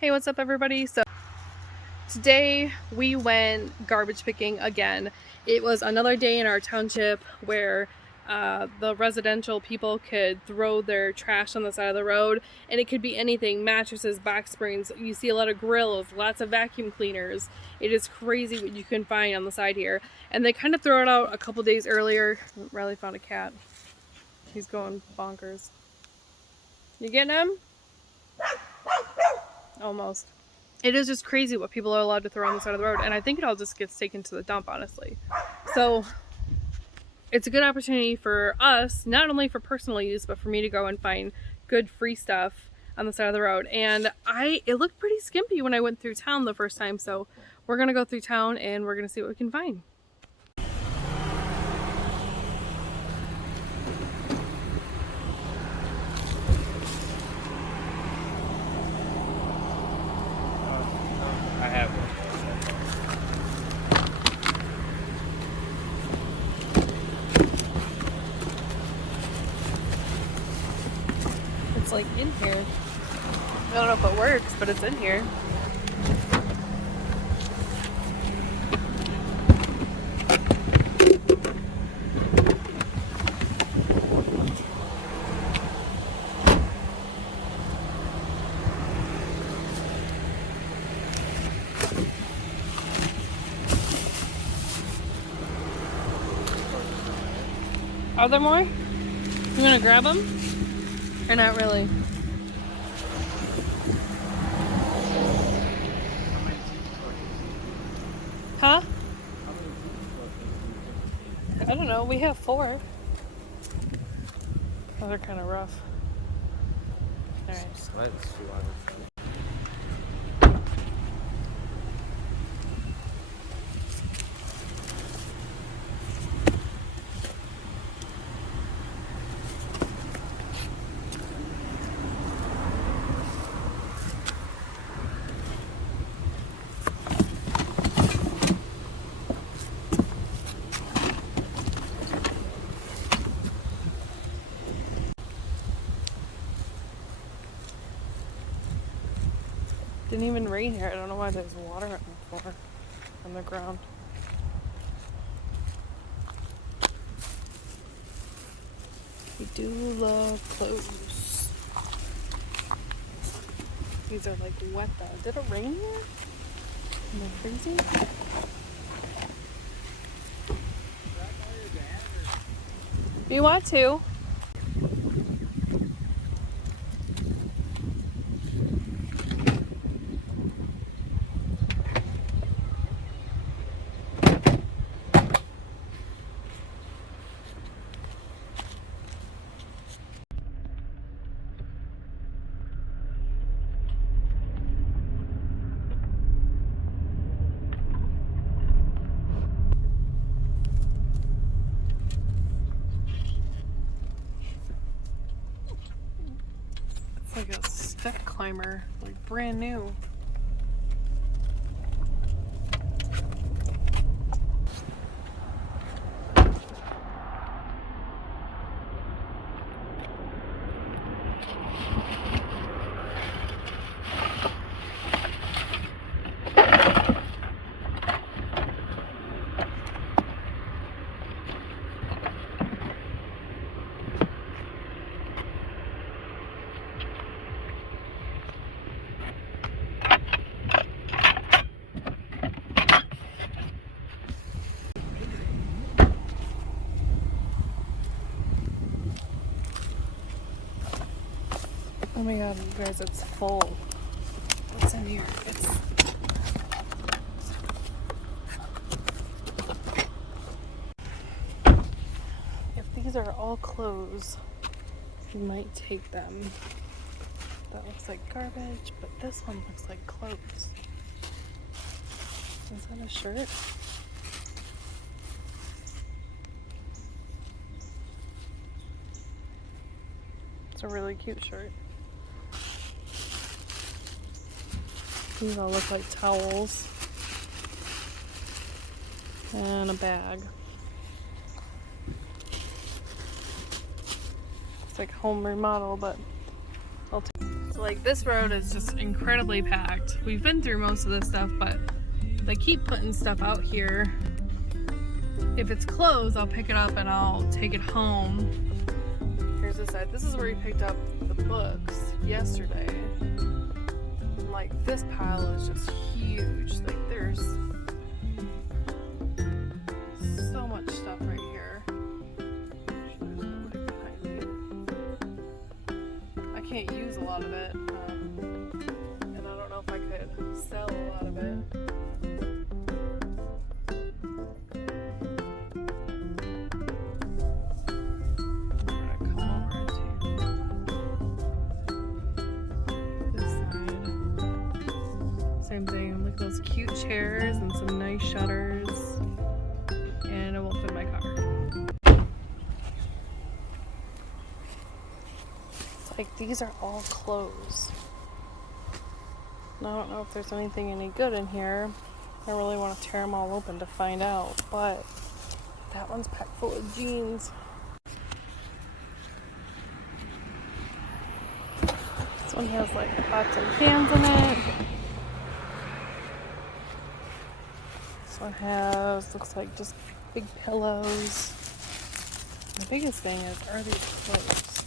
Hey, what's up everybody? So today we went garbage picking again. It was another day in our township where the residential people could throw their trash on the side of the road, and it could be anything: mattresses, box springs. You see a lot of grills, lots of vacuum cleaners. It is crazy what you can find on the side here. And they kind of throw it out a couple days earlier. Riley found a cat. He's going bonkers. You getting him? Almost. It is just crazy what people are allowed to throw on the side of the road, and I think it all just gets taken to the dump, honestly. So it's a good opportunity for us, not only for personal use, but for me to go and find good free stuff on the side of the road. And it looked pretty skimpy when I went through town the first time, so we're gonna go through town and we're gonna see what we can find. I have one. It's like in here. I don't know if it works, but it's in here. Are there more? You gonna grab them? Or not really? Huh? I don't know. We have 4. Oh, they're kind of rough. Alright. Let's see why they're funny. Didn't even rain here. I don't know why there's water on the floor, on the ground. We do love clothes. These are like wet though. Did it rain here? Am I crazy? If you want to. It's like a step climber, like brand new. Oh my god, you guys, it's full. What's in here? If these are all clothes, you might take them. That looks like garbage, but this one looks like clothes. Is that a shirt? It's a really cute shirt. These all look like towels. And a bag. It's like home remodel, but I'll take. So Like, this road is just incredibly packed. We've been through most of this stuff, but they keep putting stuff out here. If it's closed, I'll pick it up and I'll take it home. Here's this side. This is where we picked up the books yesterday. And, like, this pile is just huge. Like, there's so much stuff right here. There's nobody behind me. I can't use a lot of it, and I don't know if I could sell a lot of it. Same thing, look at those cute chairs and some nice shutters, and it won't fit my car. It's like these are all closed. And I don't know if there's anything any good in here. I really want to tear them all open to find out, but that one's packed full of jeans. This one has like pots and pans in it. One has, looks like just big pillows. The biggest thing is, are these clothes?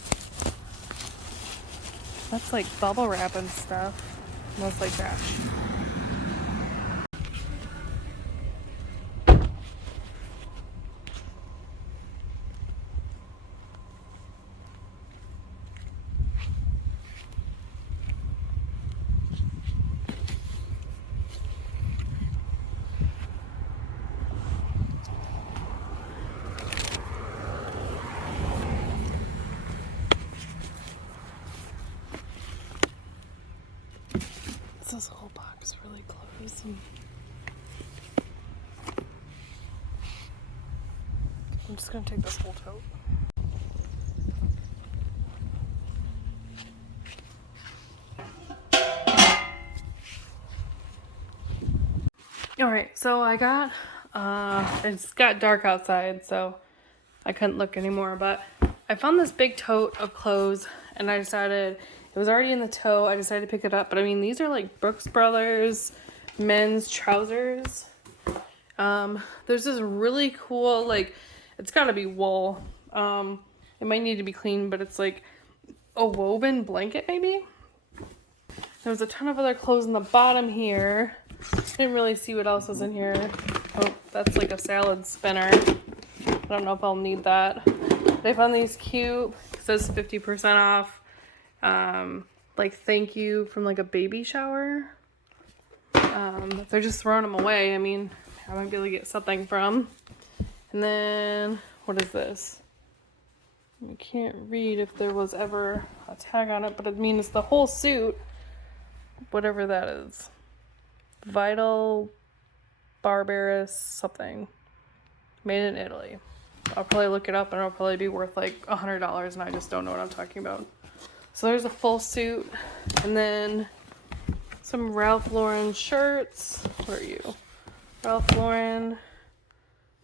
That's like bubble wrap and stuff. Looks like that. This whole box really close. I'm just gonna take this whole tote. Alright, so I got, it's got dark outside, so I couldn't look anymore, but I found this big tote of clothes, and I decided, it was already in the tote, I decided to pick it up, but I mean, these are like Brooks Brothers men's trousers. There's this really cool, like, it's gotta be wool. It might need to be cleaned, but it's like a woven blanket, maybe? There's a ton of other clothes in the bottom here. Didn't really see what else was in here. Oh, that's like a salad spinner. I don't know if I'll need that. But I found these cute. It says 50% off. Like thank you from like a baby shower. They're just throwing them away. I mean, I might be able to get something from. And then, what is this? I can't read if there was ever a tag on it, but it means the whole suit. Whatever that is. Vital Barbarous something. Made in Italy. I'll probably look it up and it'll probably be worth like $100 and I just don't know what I'm talking about. So there's a full suit and then some Ralph Lauren shirts. Where are you? Ralph Lauren.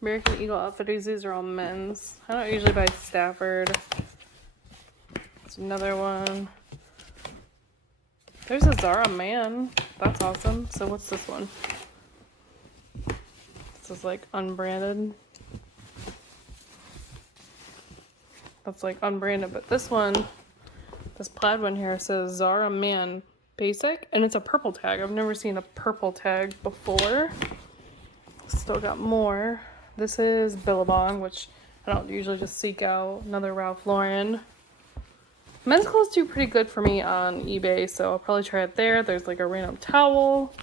American Eagle outfitters. These are all men's. I don't usually buy Stafford. It's another one. There's a Zara man. That's awesome. So what's this one? This is like unbranded. That's like unbranded, but this one, this plaid one here says Zara man basic, and it's a purple tag. I've never seen a purple tag before. Still got more. This is Billabong, which I don't usually just seek out. Another Ralph Lauren. Men's clothes do pretty good for me on eBay, so I'll probably try it there. There's like a random towel.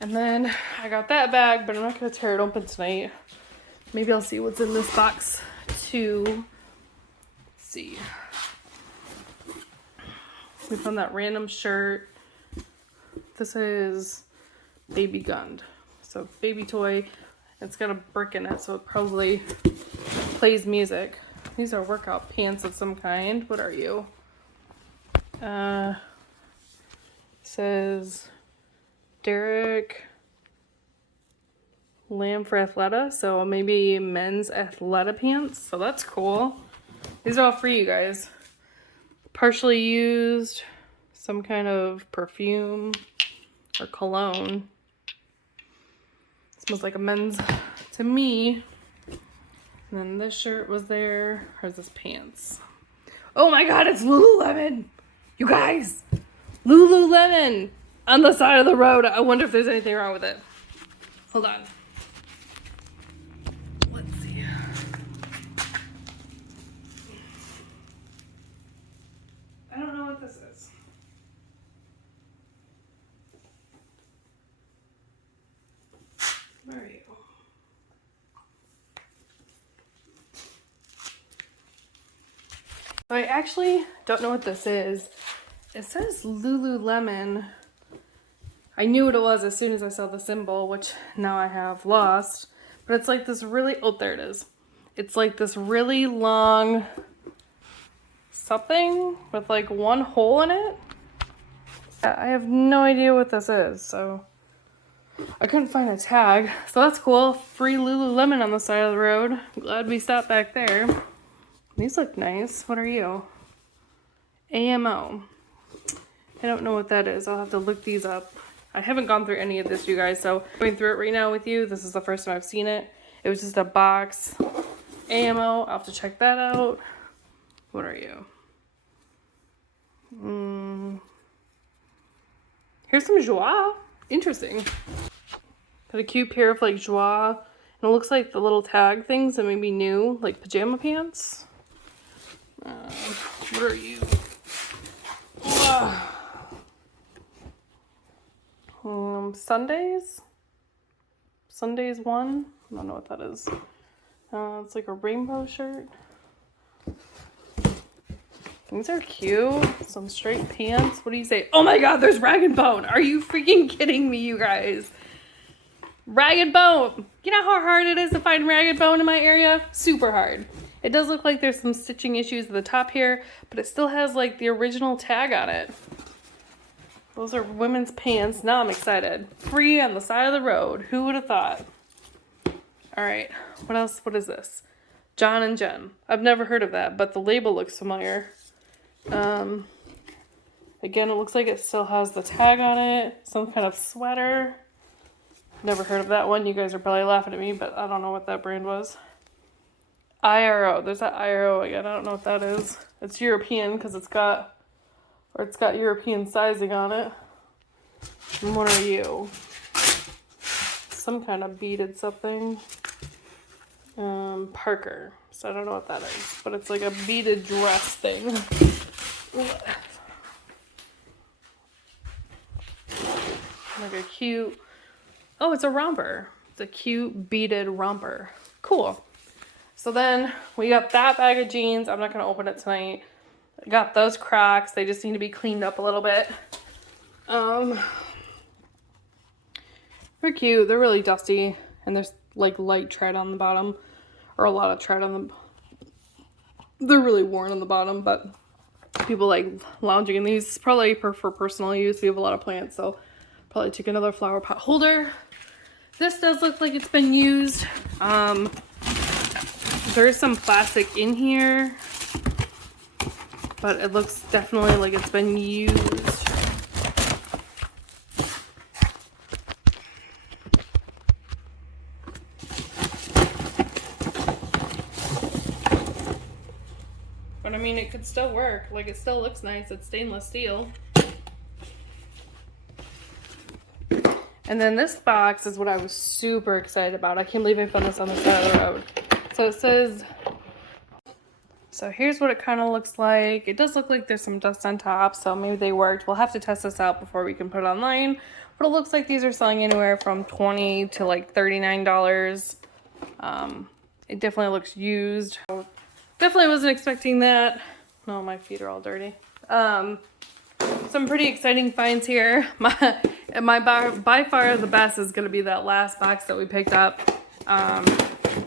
And then I got that bag, but I'm not going to tear it open tonight. Maybe I'll see what's in this box too. Let's see. We found that random shirt. This is Baby Gund. So baby toy. It's got a brick in it, so it probably plays music. These are workout pants of some kind. What are you? Says Derek Lamb for Athleta. So maybe men's Athleta pants. So that's cool. These are all for you guys. Partially used. some kind of perfume or cologne. It smells like a men's to me. And then this shirt was there. Or is this pants? Oh my god, it's Lululemon! You guys! Lululemon! On the side of the road. I wonder if there's anything wrong with it. Hold on. Let's see. I don't know what this is. Where are you? I actually don't know what this is. It says Lululemon. I knew what it was as soon as I saw the symbol, which now I have lost. But it's like this really, oh, there it is. It's like this really long something with like one hole in it. I have no idea what this is, so I couldn't find a tag. So that's cool. Free Lululemon on the side of the road. I'm glad we stopped back there. These look nice. What are you? AMO. I don't know what that is. I'll have to look these up. I haven't gone through any of this, you guys, so I'm going through it right now with you. This is the first time I've seen it. It was just a box. AMO. I'll have to check that out. What are you? Here's some joie. Interesting. Got a cute pair of like joie. And it looks like the little tag things that may be new, like pajama pants. What are you? Sundays? Sundays 1? I don't know what that is. It's like a rainbow shirt. These are cute. Some straight pants. What do you say? Oh my god, there's Rag & Bone. Are you freaking kidding me, you guys? Rag & Bone. You know how hard it is to find Rag & Bone in my area? Super hard. It does look like there's some stitching issues at the top here, but it still has like the original tag on it. Those are women's pants. Now I'm excited. Free on the side of the road. Who would have thought? All right. What else? What is this? John and Jen. I've never heard of that, but the label looks familiar. Again, it looks like it still has the tag on it. Some kind of sweater. Never heard of that one. You guys are probably laughing at me, but I don't know what that brand was. IRO. There's that IRO again. I don't know what that is. It's European because it's got European sizing on it. And what are you? Some kind of beaded something. Parker. So I don't know what that is, but it's like a beaded dress thing. Like a cute, oh, it's a romper. It's a cute beaded romper. Cool. So then we got that bag of jeans. I'm not going to open it tonight. I got those Crocs. They just need to be cleaned up a little bit. They're cute. They're really dusty. And there's like light tread on the bottom. Or a lot of tread on the... They're really worn on the bottom, but people like lounging in these. Probably for personal use. We have a lot of plants, so probably take another flower pot holder. This does look like it's been used. There's some plastic in here, but it looks definitely like it's been used. But I mean, it could still work. Like, it still looks nice. It's stainless steel. And then this box is what I was super excited about. I can't believe I found this on the side of the road. So it says, so here's what it kind of looks like. It does look like there's some dust on top, so maybe they worked. We'll have to test this out before we can put it online. But it looks like these are selling anywhere from $20 to like $39. It definitely looks used. Definitely wasn't expecting that. No, my feet are all dirty. Some pretty exciting finds here. My by far the best is going to be that last box that we picked up.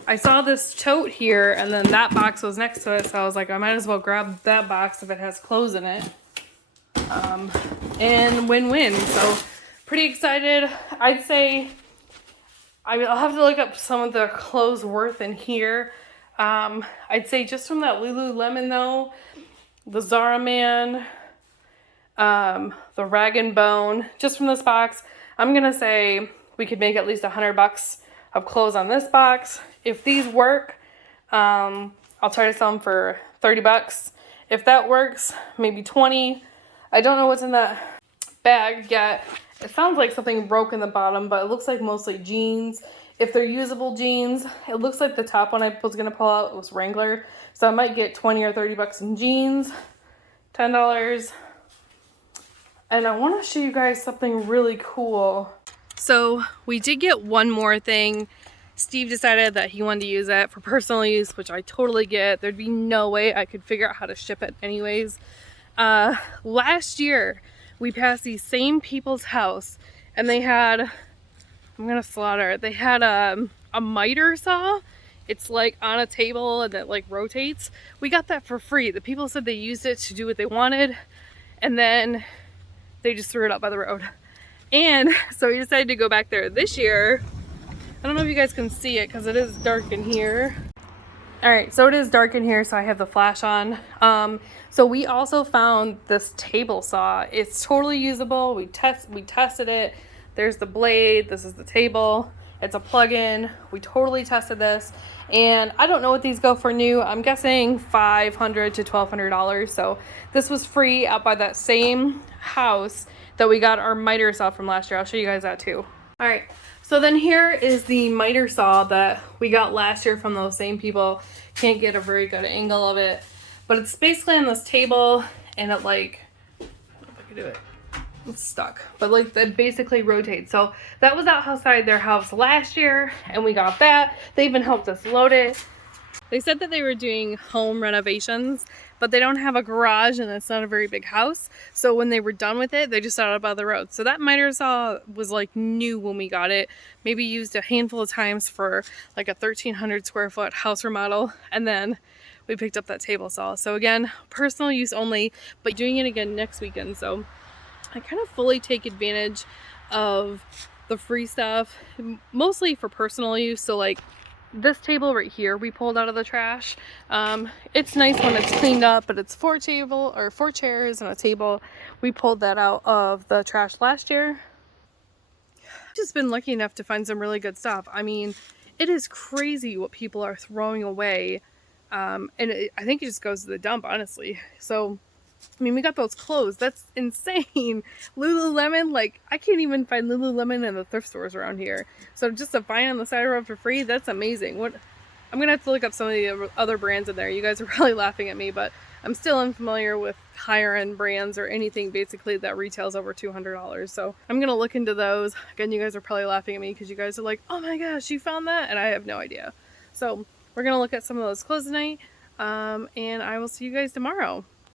I saw this tote here, and then that box was next to it, so I was like, I might as well grab that box if it has clothes in it. And win-win. So pretty excited. I'd say I'll have to look up some of the clothes worth in here. I'd say just from that Lululemon though, the Zara Man, the rag and bone. Just from this box, I'm gonna say we could make at least $100 of clothes on this box. If these work, I'll try to sell them for $30. If that works, maybe 20. I don't know what's in that bag yet. It sounds like something broke in the bottom, but it looks like mostly jeans. If they're usable jeans, it looks like the top one I was gonna pull out was Wrangler. So I might get 20 or $30 in jeans, $10. And I wanna show you guys something really cool. So we did get one more thing. Steve decided that he wanted to use it for personal use, which I totally get. There'd be no way I could figure out how to ship it anyways. Last year, we passed these same people's house and they had, I'm gonna slaughter, they had a miter saw. It's like on a table and it like rotates. We got that for free. The people said they used it to do what they wanted and then they just threw it out by the road. And so we decided to go back there this year. I don't know if you guys can see it because it is dark in here. All right, so it is dark in here, so I have the flash on. So we also found this table saw. It's totally usable. We tested it. There's the blade. This is the table. It's a plug-in. We totally tested this, and I don't know what these go for new. I'm guessing $500 to $1,200. So this was free out by that same house that we got our miter saw from last year. I'll show you guys that too. All right. So then here is the miter saw that we got last year from those same people. Can't get a very good angle of it, but it's basically on this table and it like, I don't know if I can do it. It's stuck, but like that basically rotates. So that was outside their house last year and we got that. They even helped us load it. They said that they were doing home renovations, but they don't have a garage and it's not a very big house. So when they were done with it, they just set it up by the road. So that miter saw was like new when we got it. Maybe used a handful of times for like a 1,300 square foot house remodel. And then we picked up that table saw. So again, personal use only, but doing it again next weekend. So I kind of fully take advantage of the free stuff, mostly for personal use. So like this table right here we pulled out of the trash. It's nice when it's cleaned up, but it's four chairs and a table. We pulled that out of the trash last year. I've just been lucky enough to find some really good stuff. I mean, it is crazy what people are throwing away, and I think it just goes to the dump, honestly. So I mean, we got those clothes. That's insane. Lululemon, like, I can't even find Lululemon in the thrift stores around here. So just to find on the side of the road for free, that's amazing. What I'm going to have to look up some of the other brands in there. You guys are probably laughing at me, but I'm still unfamiliar with higher end brands or anything basically that retails over $200. So I'm going to look into those. Again, you guys are probably laughing at me because you guys are like, oh my gosh, you found that? And I have no idea. So we're going to look at some of those clothes tonight. And I will see you guys tomorrow.